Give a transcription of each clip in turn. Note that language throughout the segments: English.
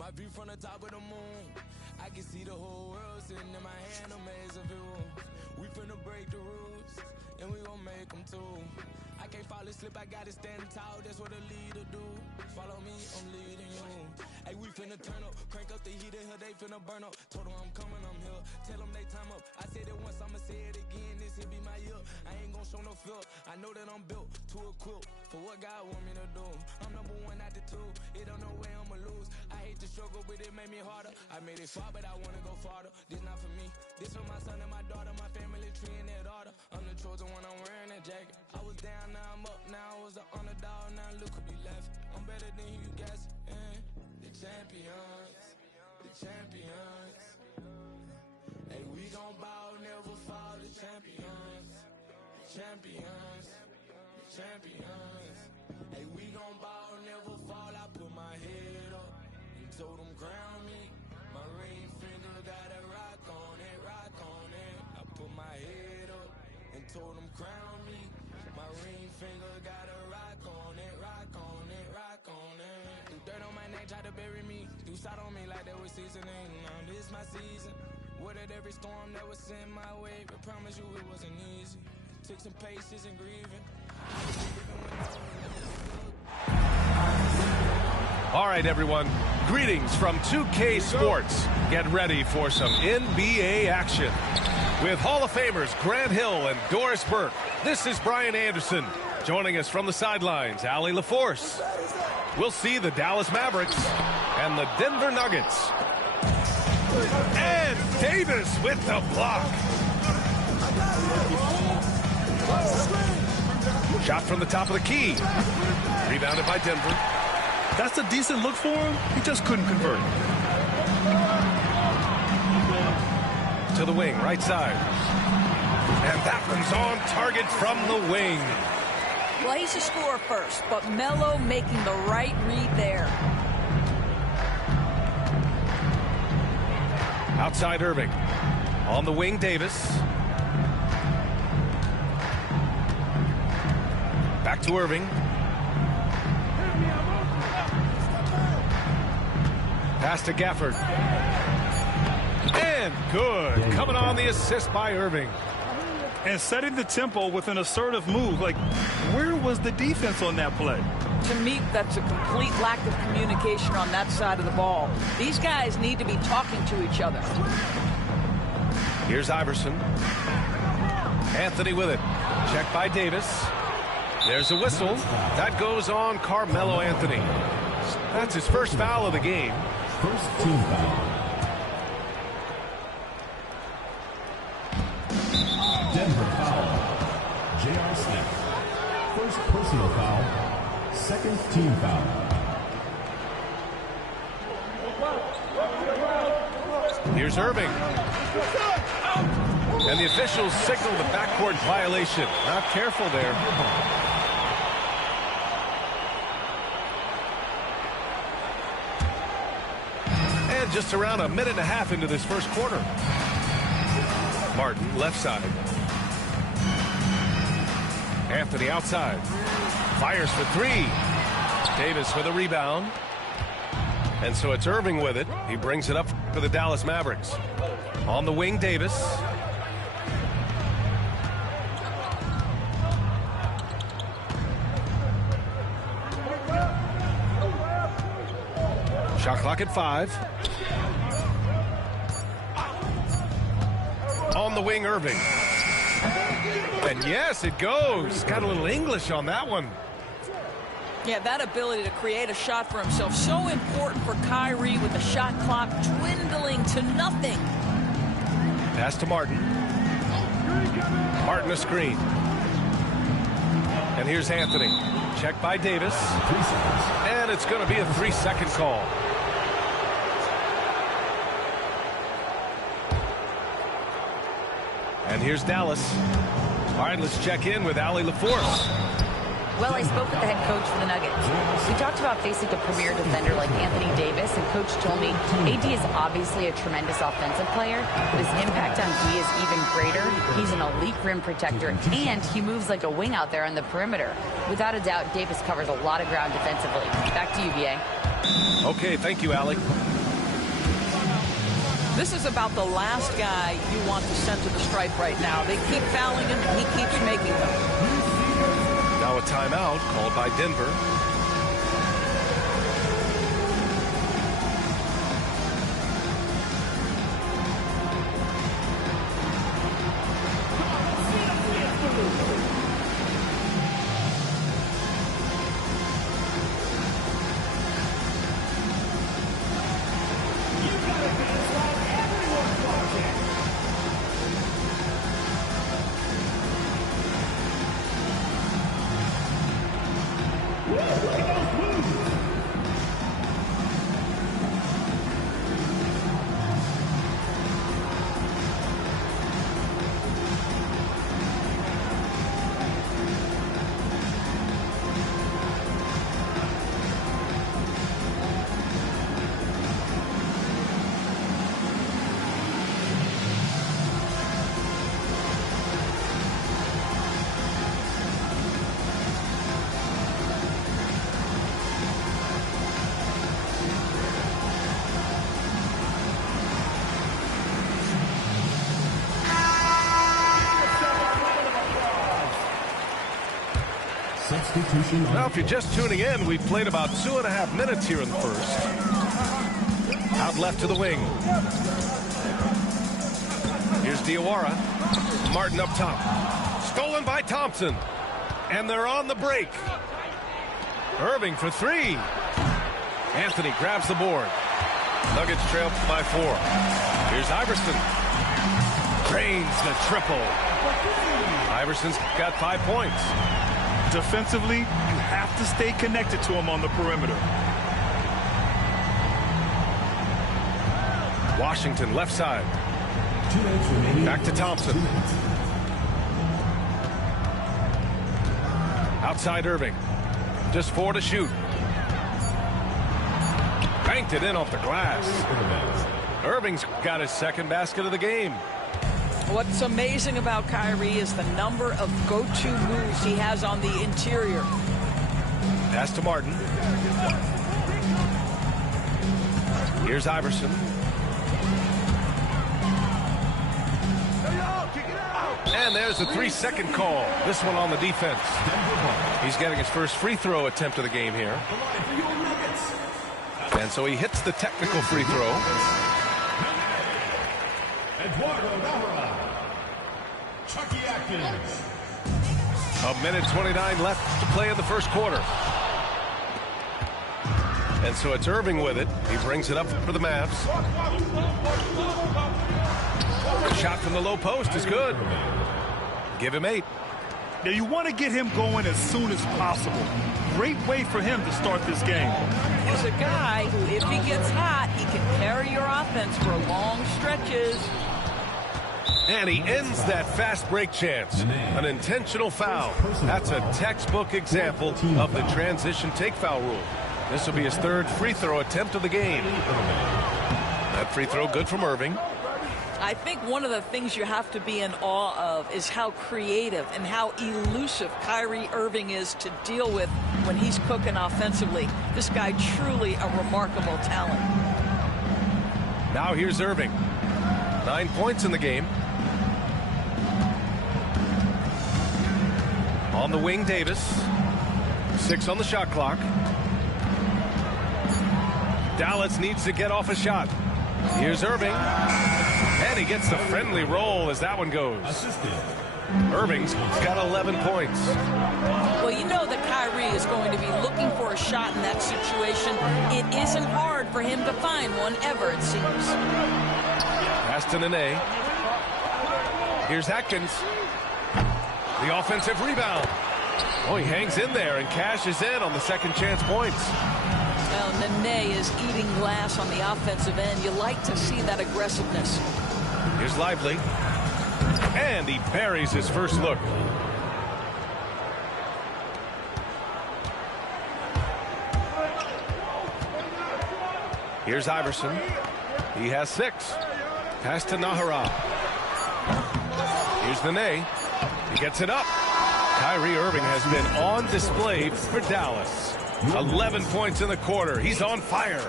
My view from the top of the moon. I can see the whole world sitting in my hand, a maze of it. We finna break the rules, and we gon' make them too. I can't fall asleep, I gotta stand tall, that's what a leader do. Follow me, I'm leading you. Hey, we finna turn up, crank up the heat in here, they finna burn up. Told them I'm coming, I'm here, tell them they time up. I said it once, I'ma say it again, this here be my year. I ain't gon' show no fear, I know that I'm built to equip for what God want me to do. I'm number one out the two, it don't know where I'ma lose. I hate the struggle, but it made me harder. I made it far, but I wanna go farther. This not for me, this for my son and my daughter, my family tree and their daughter. I'm the chosen one, I'm wearing that jacket. I was down, now I'm up, now I was the underdog, now look who be left. I'm better than you guess, the champions, the champions. Hey, we gon' bow, never fall, the champions, the champions, the champions. Hey, we gon' bow, never fall, I put my head up and told them crown me. My ring finger got a rock on it, rock on it. I put my head up and told them crown me. My ring finger got a rock on it, rock on it, rock on it. Do dirt on my neck, try to bury me. Do shot on me like that was seasoning. Now this my season. Weathered every storm that was sent my way, but promise you it wasn't easy. Took some patience and grieving. All right, everyone. Greetings from 2K Sports. Get ready for some NBA action. With Hall of Famers Grant Hill and Doris Burke, this is Brian Anderson. Joining us from the sidelines, Allie LaForce. We'll see the Dallas Mavericks and the Denver Nuggets. And Davis with the block. Shot from the top of the key. Rebounded by Denver. That's a decent look for him. He just couldn't convert. To the wing, right side. And that one's on target from the wing. Well, he's a scorer first, but Melo making the right read there. Outside Irving. On the wing, Davis. Back to Irving. Pass to Gafford. And good. Coming on the assist by Irving. And setting the tempo with an assertive move. Like, where was the defense on that play? To me, that's a complete lack of communication on that side of the ball. These guys need to be talking to each other. Here's Iverson. Anthony with it. Checked by Davis. There's a whistle. That goes on Carmelo Anthony. That's his first foul of the game. First team foul. Denver foul. J.R. Smith. First personal foul. Second team foul. Here's Irving. And the officials signal the backcourt violation. Not careful there. And just around a minute and a half into this first quarter. Martin, left side. Anthony outside. Fires for three. Davis with a rebound. And so it's Irving with it. He brings it up for the Dallas Mavericks. On the wing, Davis. Shot clock at 5. On the wing, Irving. And yes, it goes. Got a little English on that one. Yeah, that ability to create a shot for himself, so important for Kyrie with the shot clock dwindling to nothing. Pass to Martin. Martin a screen. And here's Anthony. Checked by Davis. And it's going to be a 3-second call. And here's Dallas. All right, let's check in with Allie LaForce. Well, I spoke with the head coach for the Nuggets. We talked about facing a premier defender like Anthony Davis, and Coach told me AD is obviously a tremendous offensive player, but his impact on D is even greater. He's an elite rim protector, and he moves like a wing out there on the perimeter. Without a doubt, Davis covers a lot of ground defensively. Back to you, BA. Okay, thank you, Allie. This is about the last guy you want to send to the stripe right now. They keep fouling him, and he keeps making them. Now a timeout called by Denver. Now, if you're just tuning in, we've played about 2.5 minutes here in the first. Out left to the wing. Here's Diawara. Martin up top. Stolen by Thompson. And they're on the break. Irving for three. Anthony grabs the board. Nuggets trail by 4. Here's Iverson. Drains the triple. Iverson's got 5 points. Defensively, you have to stay connected to him on the perimeter. Washington left side. Back to Thompson. Outside Irving. Just 4 to shoot. Banked it in off the glass. Irving's got his second basket of the game. What's amazing about Kyrie is the number of go-to moves he has on the interior. Pass to Martin. Here's Iverson. And there's the 3-second call. This one on the defense. He's getting his first free throw attempt of the game here. And so he hits the technical free throw. A minute 29 left to play in the first quarter. And so it's Irving with it. He brings it up for the Mavs. The shot from the low post is good. Give him 8. Now you want to get him going as soon as possible. Great way for him to start this game. He's a guy who, if he gets hot, he can carry your offense for long stretches. And he ends that fast break chance. An intentional foul. That's a textbook example of the transition take foul rule. This will be his third free throw attempt of the game. That free throw good from Irving. I think one of the things you have to be in awe of is how creative and how elusive Kyrie Irving is to deal with when he's cooking offensively. This guy truly a remarkable talent. Now here's Irving. 9 points in the game. On the wing, Davis. 6 on the shot clock. Dallas needs to get off a shot. Here's Irving. And he gets the friendly roll as that one goes. Irving's got 11 points. Well, you know that Kyrie is going to be looking for a shot in that situation. It isn't hard for him to find one ever, it seems. Pass to Nene. Here's Atkins. The offensive rebound. Oh, he hangs in there and cashes in on the second chance points. Well, Nene is eating glass on the offensive end. You like to see that aggressiveness. Here's Lively. And he buries his first look. Here's Iverson. He has 6. Pass to Nahara. Here's Nene. He gets it up. Kyrie Irving has been on display for Dallas. 11 points in the quarter. He's on fire.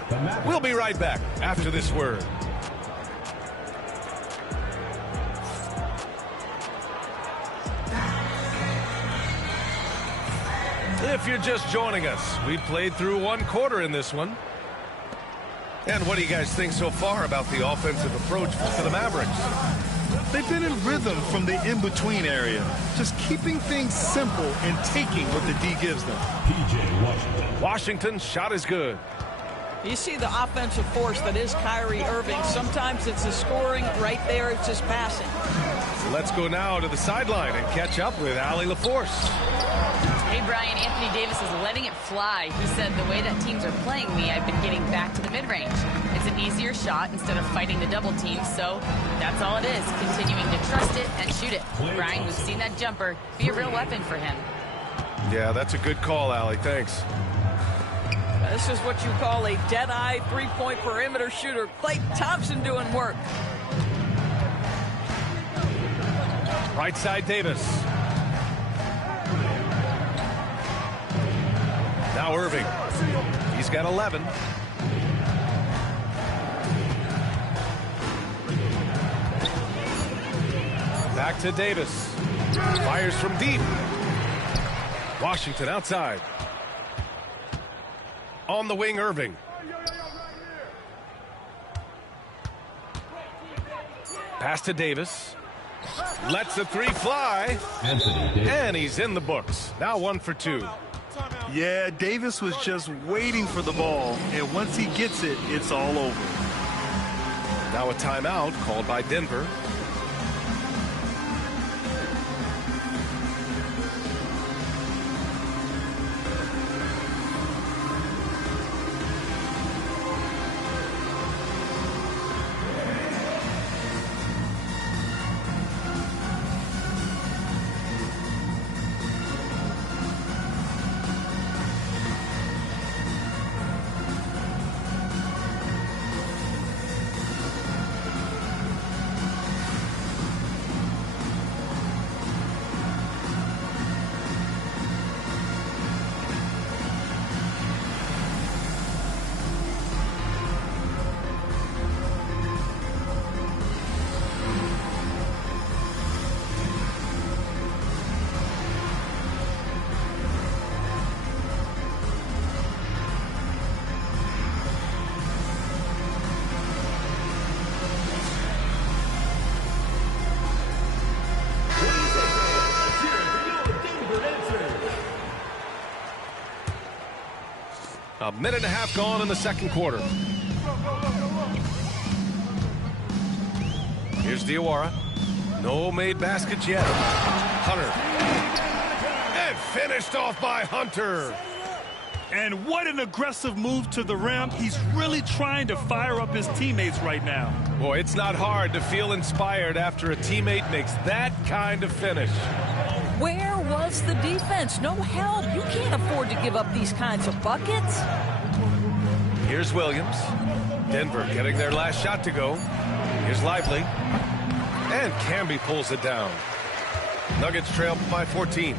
We'll be right back after this word. If you're just joining us, we played through one quarter in this one. And what do you guys think so far about the offensive approach for the Mavericks? They've been in rhythm from the in-between area, just keeping things simple and taking what the D gives them. P.J. Washington. Washington's shot is good. You see the offensive force that is Kyrie Irving. Sometimes it's the scoring. Right there, it's just passing. Let's go now to the sideline and catch up with Allie LaForce. Hey, Brian, Anthony Davis is letting it fly. He said, the way that teams are playing me, I've been getting back to the mid-range. It's an easier shot instead of fighting the double team, so that's all it is, continuing to trust it and shoot it. Brian, we've seen that jumper be a real weapon for him. Yeah, that's a good call, Allie. Thanks. This is what you call a dead-eye three-point perimeter shooter. Klay Thompson doing work. Right side, Davis. Now Irving. He's got 11. Back to Davis. Fires from deep. Washington outside. On the wing, Irving. Pass to Davis. Lets the three fly. And he's in the books. Now 1 for 2. Yeah, Davis was just waiting for the ball, and once he gets it, it's all over. Now a timeout called by Denver. A minute and a half gone in the second quarter. Here's Diawara. No made baskets yet. Hunter. And finished off by Hunter. And what an aggressive move to the rim. He's really trying to fire up his teammates right now. Boy, it's not hard to feel inspired after a teammate makes that kind of finish. Where was the defense? No help. You can't afford to give up these kinds of buckets. Here's Williams. Denver getting their last shot to go. Here's Lively. And Camby pulls it down. Nuggets trail by 14.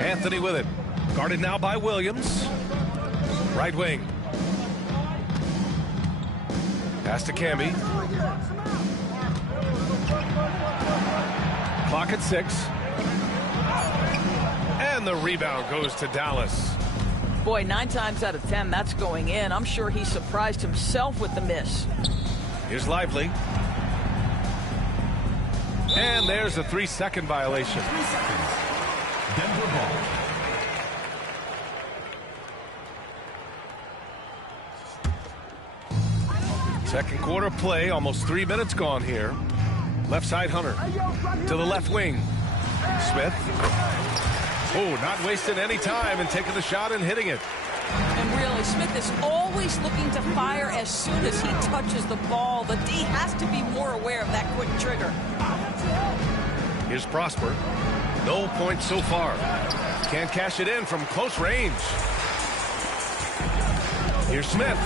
Anthony with it. Guarded now by Williams. Right wing. Pass to Camby. Clock at 6. And the rebound goes to Dallas. Boy, 9 times out of 10, that's going in. I'm sure he surprised himself with the miss. Here's Lively. And there's a 3-second violation. 3 seconds. Denver ball. Second quarter play, almost 3 minutes gone here. Left side, Hunter. To the left wing. Smith. Oh, not wasting any time and taking the shot and hitting it. And really, Smith is always looking to fire as soon as he touches the ball. The D has to be more aware of that quick trigger. Here's Prosper. No points so far. Can't cash it in from close range. Here's Smith.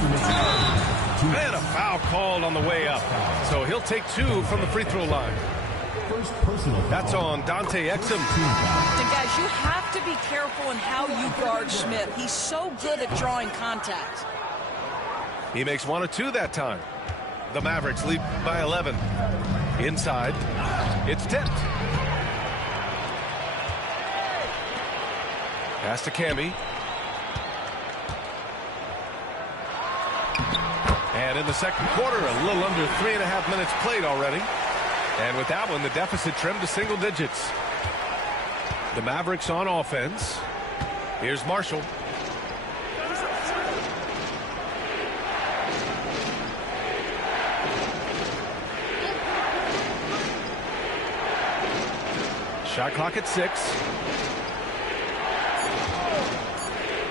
And a foul called on the way up. So he'll take 2 from the free throw line. First personal foul. That's on Dante Exum. And guys, you have to be careful in how you guard Smith. He's so good at drawing contact. He makes 1 of 2 that time. The Mavericks lead by 11. Inside, it's tipped. Pass to Camby. And in the second quarter, a little under 3.5 minutes played already. And with that one, the deficit trimmed to single digits. The Mavericks on offense. Here's Marshall. Shot clock at 6.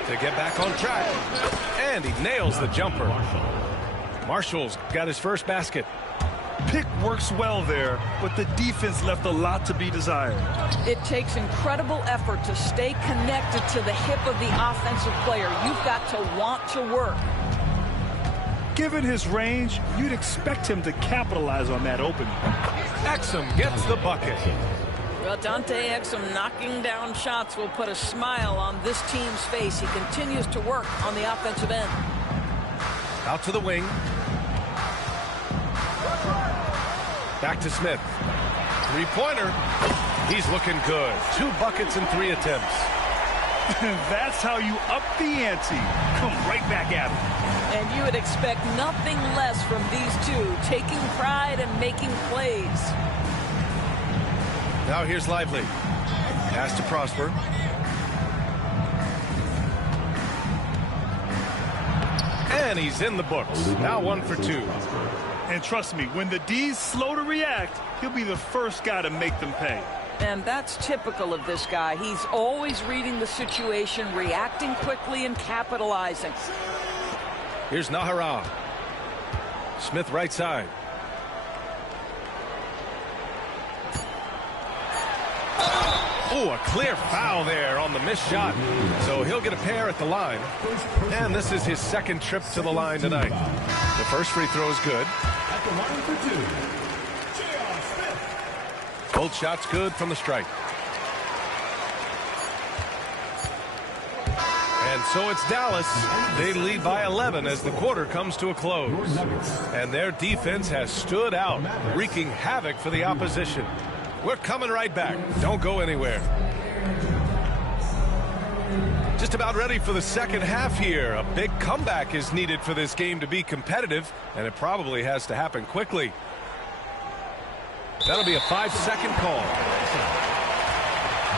To get back on track. And he nails the jumper. Marshall's got his first basket. Pick works well there, but the defense left a lot to be desired. It takes incredible effort to stay connected to the hip of the offensive player. You've got to want to work. Given his range, you'd expect him to capitalize on that opening. Exum gets the bucket. Well, Dante Exum knocking down shots will put a smile on this team's face. He continues to work on the offensive end. Out to the wing. Back to Smith. Three-pointer. He's looking good. 2 buckets in 3 attempts. That's how you up the ante. Come right back at him. And you would expect nothing less from these two, taking pride and making plays. Now here's Lively. Pass to Prosper. And he's in the books. Now 1 for 2. And trust me, when the D's slow to react, he'll be the first guy to make them pay. And that's typical of this guy. He's always reading the situation, reacting quickly and capitalizing. Here's Nahara. Smith right side. Oh, a clear foul there on the missed shot. So he'll get a pair at the line. And this is his second trip to the line tonight. The first free throw is good. At the line for 2, J.R. Smith. Both shots good from the strike. And so it's Dallas. They lead by 11 as the quarter comes to a close. And their defense has stood out, wreaking havoc for the opposition. We're coming right back. Don't go anywhere. Just about ready for the second half here. A big comeback is needed for this game to be competitive, and it probably has to happen quickly. That'll be a 5-second call.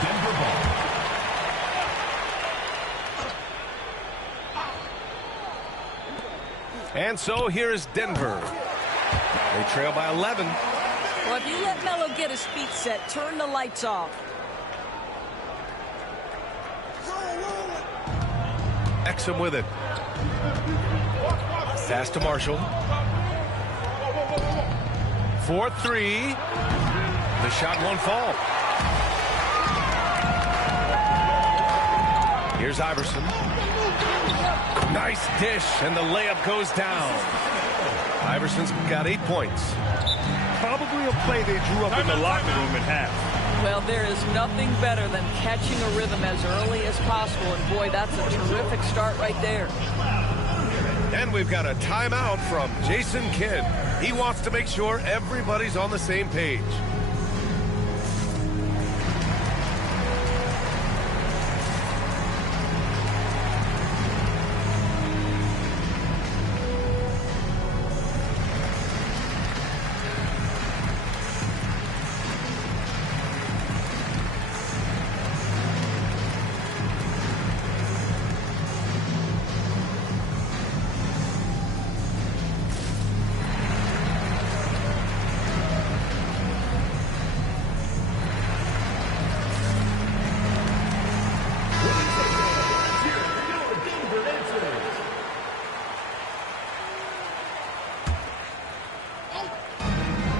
Denver ball. And so here is Denver. They trail by 11. Well, if you let Melo get his feet set, turn the lights off. Exum with it. Pass to Marshall. 4-3. The shot won't fall. Here's Iverson. Nice dish, and the layup goes down. Iverson's got 8 points. Probably a play they drew up in the locker room at half. Well, there is nothing better than catching a rhythm as early as possible. And boy, that's a terrific start right there. And we've got a timeout from Jason Kidd. He wants to make sure everybody's on the same page.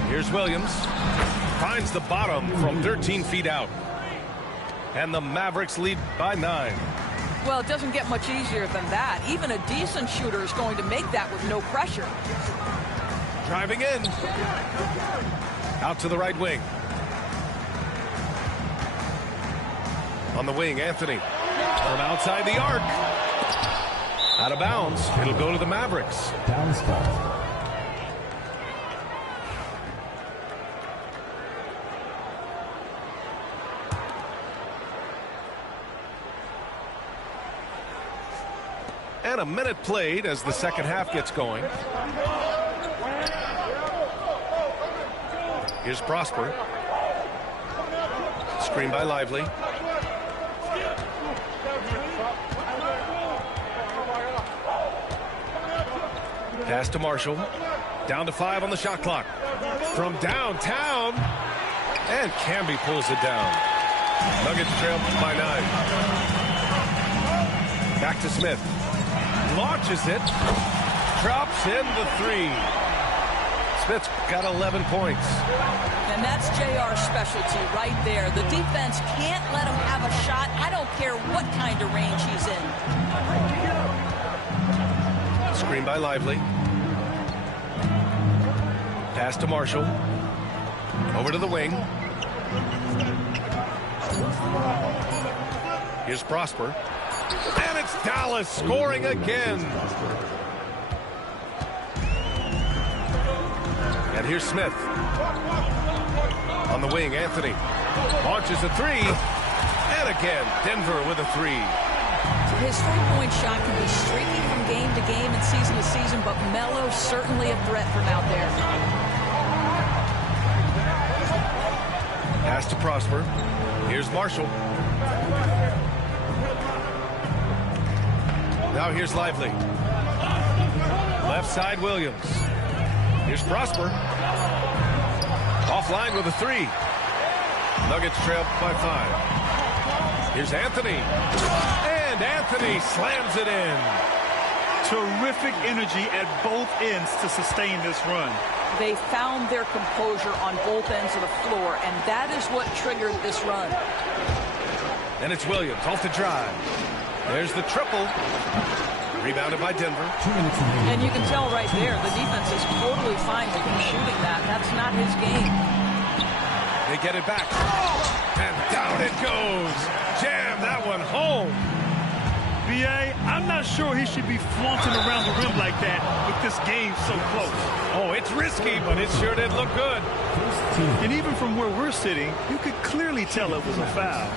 Here's Williams. Finds the bottom from 13 feet out. And the Mavericks lead by 9. Well, it doesn't get much easier than that. Even a decent shooter is going to make that with no pressure. Driving in. Out to the right wing. On the wing, Anthony. From outside the arc. Out of bounds. It'll go to the Mavericks. Bounce ball. And a minute played as the second half gets going. Here's Prosper. Screen by Lively. Pass to Marshall. Down to 5 on the shot clock. From downtown. And Camby pulls it down. Nuggets trail by 9. Back to Smith. Launches it. Drops in the 3. Smith's got 11 points. And that's JR's specialty right there. The defense can't let him have a shot. I don't care what kind of range he's in. Screen by Lively. Pass to Marshall. Over to the wing. Here's Prosper. And it's Dallas scoring again. And here's Smith. On the wing, Anthony. Launches a 3. And again, Denver with a 3. His three-point shot can be streaky from game to game and season to season, but Melo's certainly a threat from out there. Pass to Prosper. Here's Marshall. Now here's Lively. Left side, Williams. Here's Prosper. Offline with a 3. Nuggets trail by 5. Here's Anthony. And Anthony slams it in. Terrific energy at both ends to sustain this run. They found their composure on both ends of the floor, and that is what triggered this run. And it's Williams off the drive. There's the triple. Rebounded by Denver. And you can tell right there, the defense is totally fine with him shooting that. That's not his game. They get it back. And down it goes. Jam that one home. B.A., I'm not sure he should be flaunting around the rim like that with this game so close. Oh, it's risky, but it sure did look good. And even from where we're sitting, you could clearly tell it was a foul.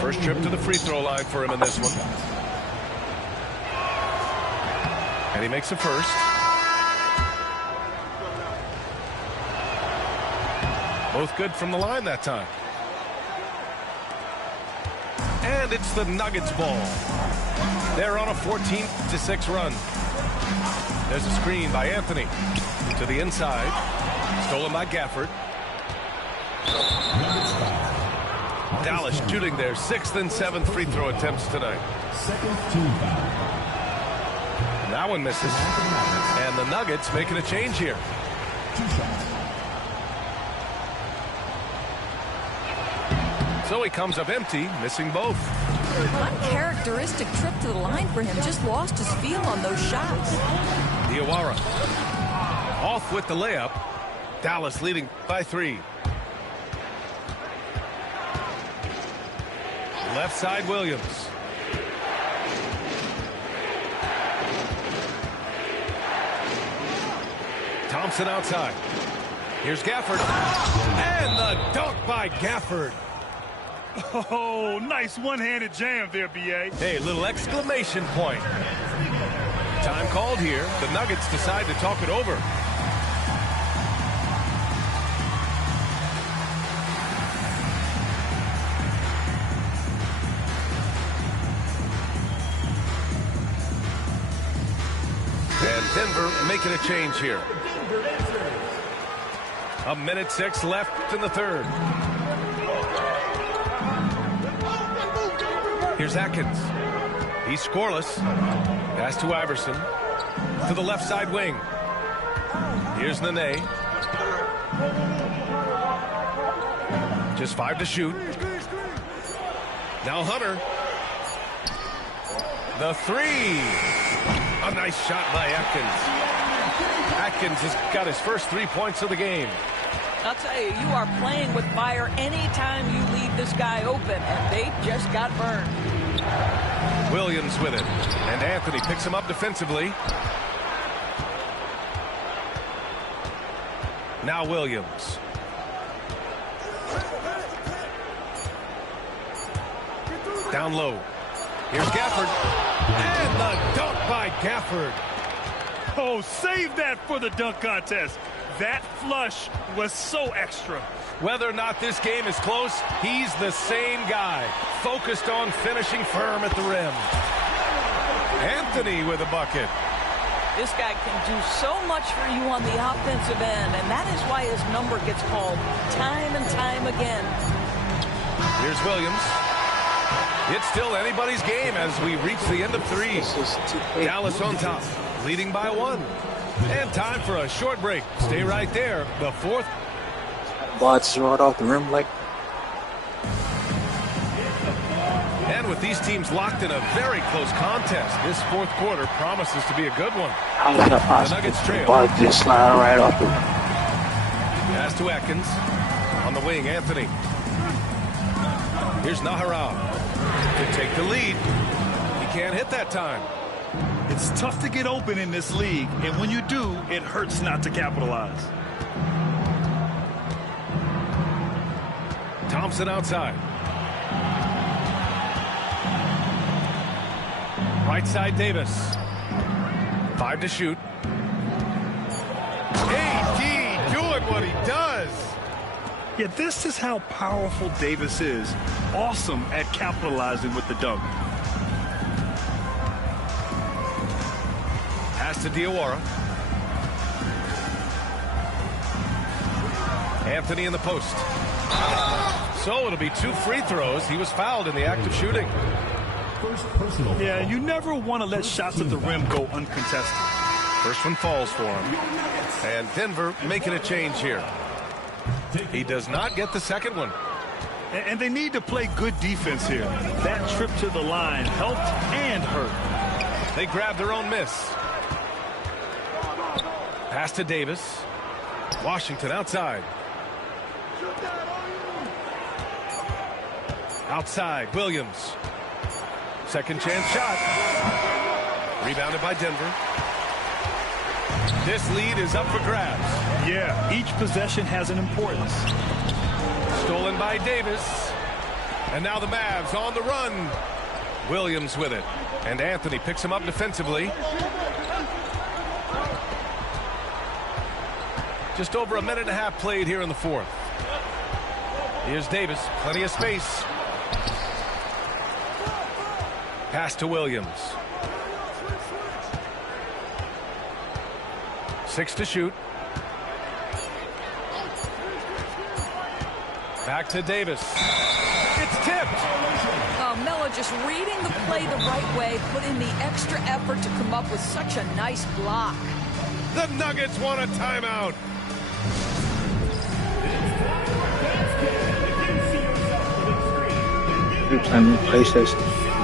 First trip to the free throw line for him in this one. And he makes the first. Both good from the line that time. And it's the Nuggets ball. They're on a 14-6 run. There's a screen by Anthony. To the inside. Stolen by Gafford. Dallas shooting their 6th and 7th free throw attempts tonight. Second team foul. That one misses. And the Nuggets making a change here. 2 shots. So he comes up empty, missing both. Uncharacteristic trip to the line for him. Just lost his feel on those shots. Diawara off with the layup. Dallas leading by 3. Left side, Williams. Thompson outside. Here's Gafford. And the dunk by Gafford. Oh, nice one-handed jam there, B.A. Hey, little exclamation point. Time called here. The Nuggets decide to talk it over. And Denver making a change here. 1:06 left in the third. Here's Atkins. He's scoreless. Pass to Iverson. To the left side wing. Here's Nene. Just 5 to shoot. Now Hunter. The 3. A nice shot by Atkins. Atkins has got his first 3 points of the game. I'll tell you, you are playing with fire anytime you leave this guy open, and they just got burned. Williams with it, and Anthony picks him up defensively. Now Williams. Down low. Here's Gafford. And the dunk by Gafford. Oh, save that for the dunk contest. That flush was so extra. Whether or not this game is close, he's the same guy, focused on finishing firm at the rim. Anthony with a bucket. This guy can do so much for you on the offensive end, and that is why his number gets called time and time again. Here's Williams. It's still anybody's game as we reach the end of three. Dallas on top, leading by 1. And time for a short break. Stay right there. The fourth. Bots right off the rim like. And with these teams locked in a very close contest, this fourth quarter promises to be a good one. How's that possible? The Nuggets trail. Ball just sliding right off the rim. Pass to Atkins. On the wing, Anthony. Here's Nahara. To take the lead. He can't hit that time. It's tough to get open in this league, and when you do, it hurts not to capitalize. Thompson outside. Right side, Davis. 5 to shoot. AD doing what he does. Yeah, this is how powerful Davis is. Awesome at capitalizing with the dunk. Pass to Diawara. Anthony in the post. So it'll be 2 free throws. He was fouled in the act of shooting. Yeah, you never want to let shots at the rim go uncontested. First one falls for him. And Denver making a change here. He does not get the second one. And they need to play good defense here. That trip to the line helped and hurt. They grab their own miss. Pass to Davis. Washington outside. Outside, Williams. Second chance shot. Rebounded by Denver. This lead is up for grabs. Yeah, each possession has an importance. Stolen by Davis. And now the Mavs on the run. Williams with it. And Anthony picks him up defensively. Just over a minute and a half played here in the fourth. Here's Davis. Plenty of space. Pass to Williams. 6 to shoot. Back to Davis. It's tipped. Melo just reading the play the right way, put in the extra effort to come up with such a nice block. The Nuggets want a timeout. Every time you play session,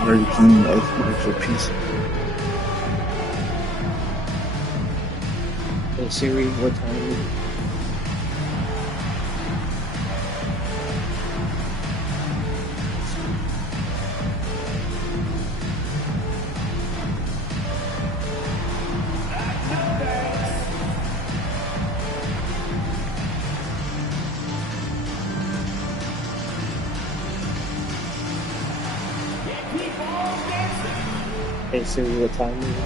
where you can for peace. Hey Siri, what time is it? Hey Siri, what time is it?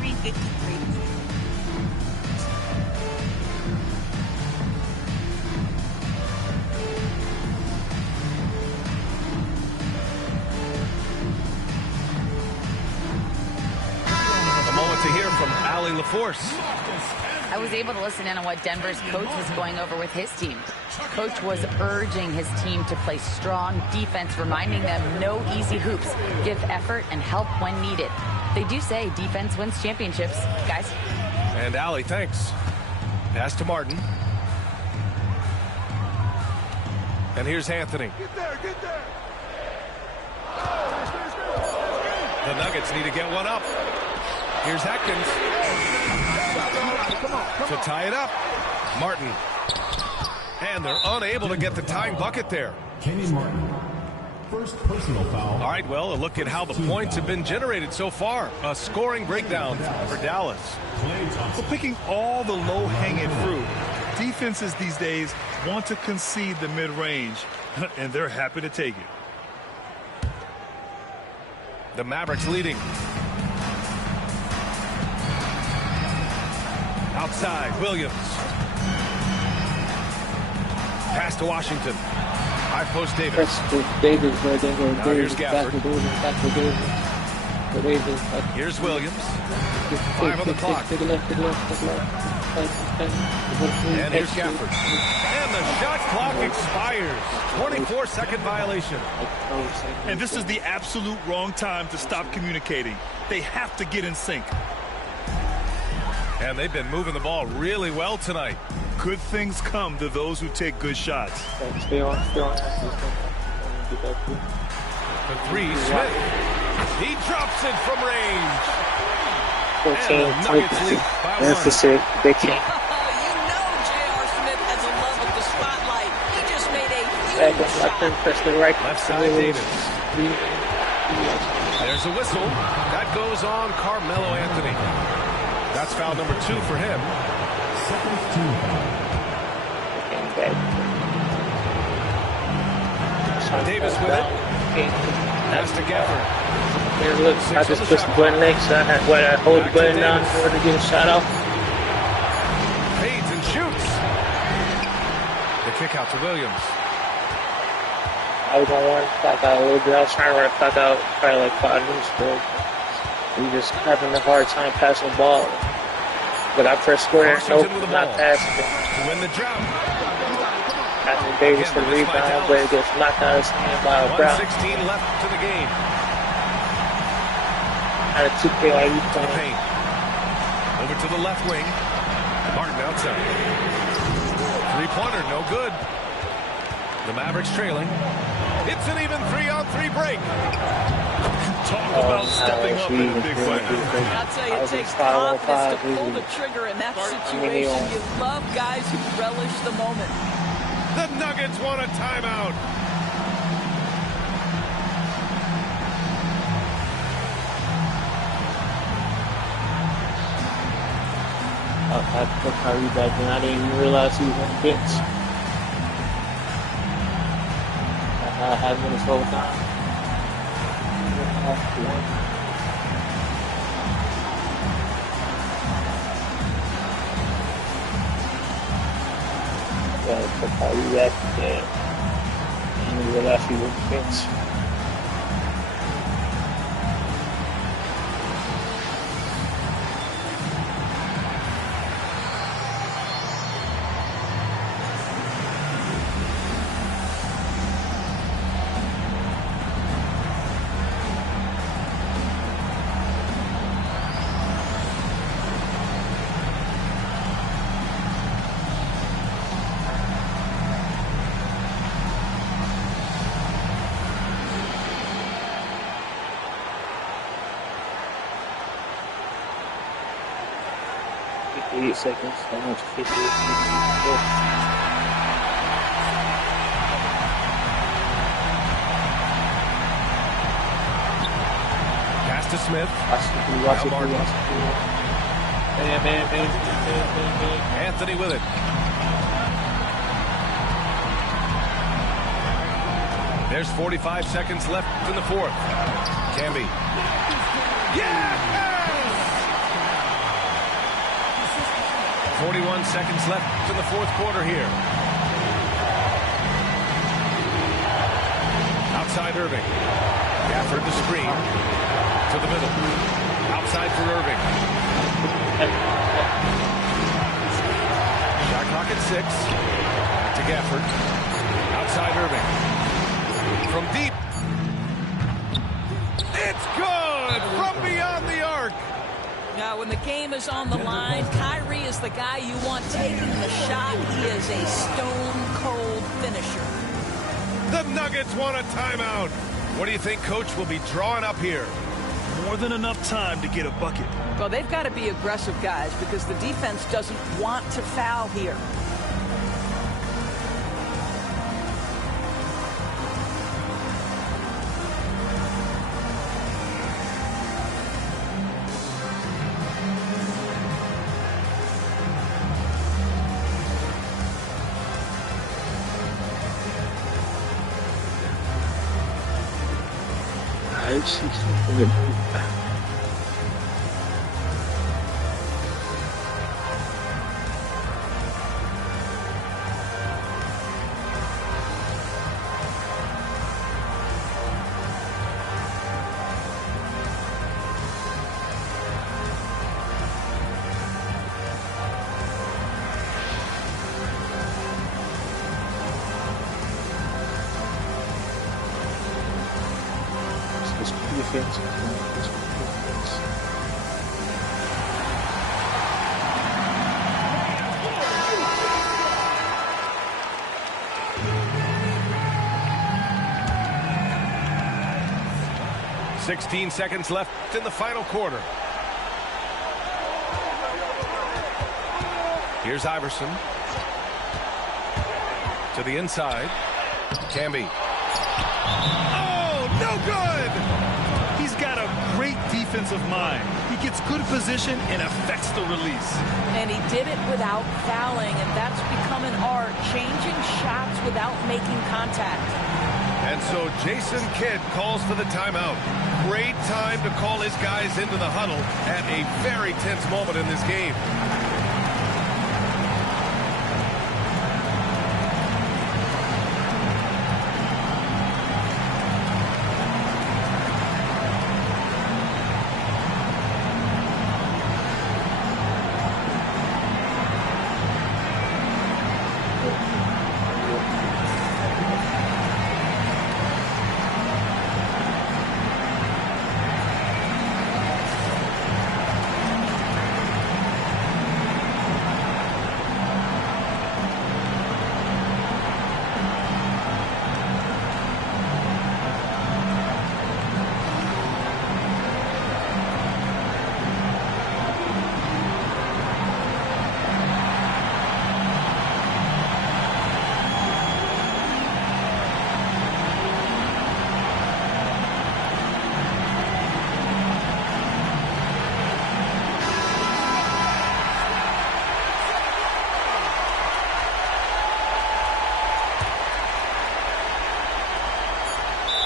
3:53. A moment to hear from Allie LaForce. I was able to listen in on what Denver's coach was going over with his team. Coach was urging his team to play strong defense, reminding them no easy hoops, give effort and help when needed. They do say defense wins championships, guys. And Allie, thanks. Pass to Martin. And here's Anthony. Get there, get there. The Nuggets need to get one up. Here's Atkins. To tie it up, Martin. And they're unable to get the tying bucket there. Kenny Martin. First personal foul. All right, well, a look at how the points have been generated so far. A scoring breakdown for Dallas. So picking all the low-hanging fruit, defenses these days want to concede the mid-range, and they're happy to take it. The Mavericks leading. Outside, Williams. Pass to Washington. High post Davis. Davis right there. Now here's Gafford. Davis. Here's Williams. 5 on the clock. And here's Gafford. And the shot clock expires. 24-second violation. And this is the absolute wrong time to stop communicating. They have to get in sync. And they've been moving the ball really well tonight. Good things come to those who take good shots. Stay on. The three, Smith. He drops it from range. And the Nuggets lead by 1. Emphasis. They can't. You know J.R. Smith has a love of the spotlight. He just made a huge shot. Left side, Davis. There's a whistle. That goes on Carmelo Anthony. That's foul number 2 for him. Second team foul. Davis with it. Pass to Gafford. Here, look, I just pushed the button next. I hold the button down in order to get a shot off. Fades and shoots. The kick out to Williams. I was going to run the clock out a little bit. I was trying to run the clock out probably like 5 minutes ago. We just having a hard time passing the ball. But I pressed square. Nope, not passing it. To win the drought. Anthony Davis for the rebound, but it gets knocked out of his hand by Brown. 1:16 left to the game. Out of 2K, are you To the playing? paint. Over to the left wing. Martin outside. Three-pointer, no good. The Mavericks trailing. It's an even 3-on-3 break. Talk about stepping up in a big way. I'll tell you, it takes confidence to pull the trigger in that situation. You love guys who relish the moment. The Nuggets want a timeout. I put Kyrie back in. I didn't even realize he was on the bench. I had him this whole time. Yeah, put Kyrie back there. I didn't realize he was on the bench. Seconds. How much 50 Pass to Smith. Watch it. Man. Anthony with it. There's 45 seconds left in the fourth. Camby. Yeah! 41 seconds left in the fourth quarter here. Outside Irving. Gafford the screen. To the middle. Outside for Irving. Shot clock at 6. Back to Gafford. Outside Irving. From deep. It's good! From beyond the arc. Now, when the game is on the line, Kyrie is the guy you want taking the shot. He is a stone-cold finisher. The Nuggets want a timeout. What do you think Coach will be drawing up here? more than enough time to get a bucket. Well, they've got to be aggressive, guys, because the defense doesn't want to foul here. I see something. Defense. 16 seconds left in the final quarter. Here's Iverson. To the inside. Camby. Oh, no good! He's got a great defensive mind. He gets good position and affects the release. And he did it without fouling, and that's become an art, changing shots without making contact. And so Jason Kidd calls for the timeout. Great time to call his guys into the huddle at a very tense moment in this game.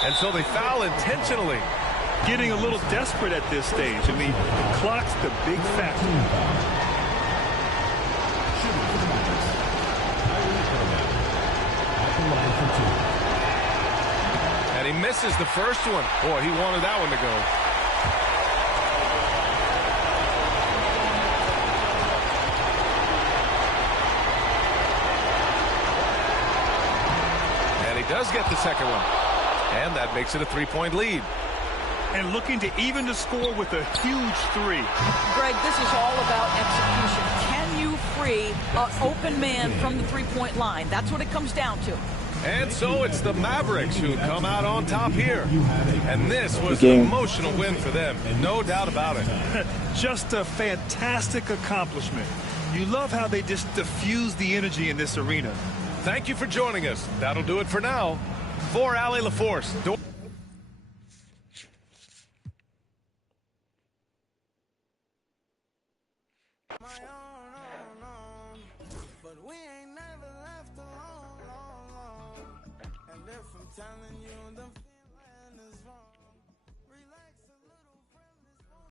And so they foul intentionally. Getting a little desperate at this stage. I mean, the clock's the big factor. And he misses the first one. Boy, he wanted that one to go. And he does get the second one. And that makes it a three-point lead. And looking to even the score with a huge three. Greg, this is all about execution. Can you free an open man from the three-point line? That's what it comes down to. And so it's the Mavericks who come out on top here. And this was an emotional win for them. No doubt about it. Just a fantastic accomplishment. You love how they just diffuse the energy in this arena. Thank you for joining us. That'll do it for now. For Allie LaForce. My own